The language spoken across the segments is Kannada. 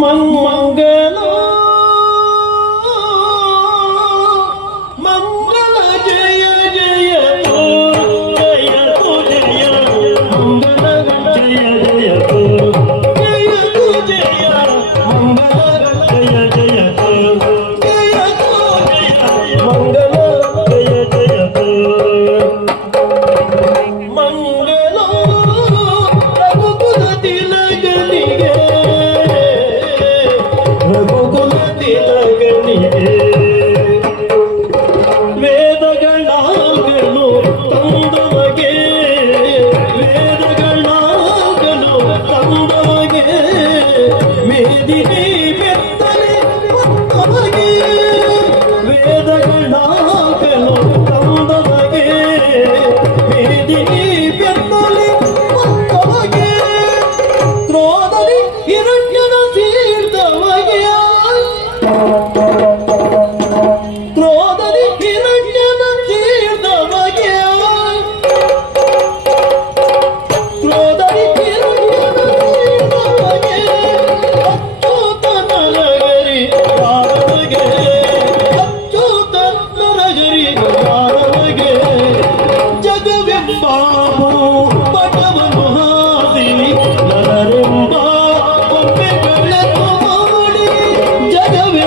mong mong ಮೆಟ್ಟಿನಿ ಮೆತ್ತನೆ ಭಕ್ತವಾಗಿ ವೇದಗಳ ಕಂದದಗೆ ಮೆಟ್ಟಿನಿ ಬೆತ್ತಲೆ ಭಕ್ತವಾಗಿ ಕ್ರೋಧಲಿ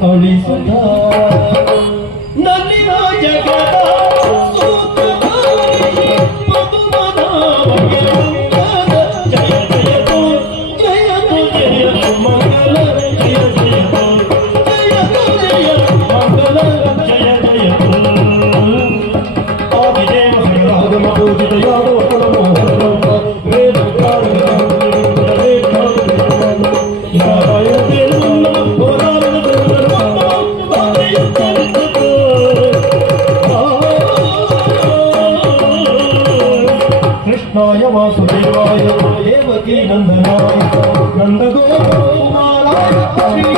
Holy वासुदेवाय देवकी नंदनाय नंद गोपालाय श्री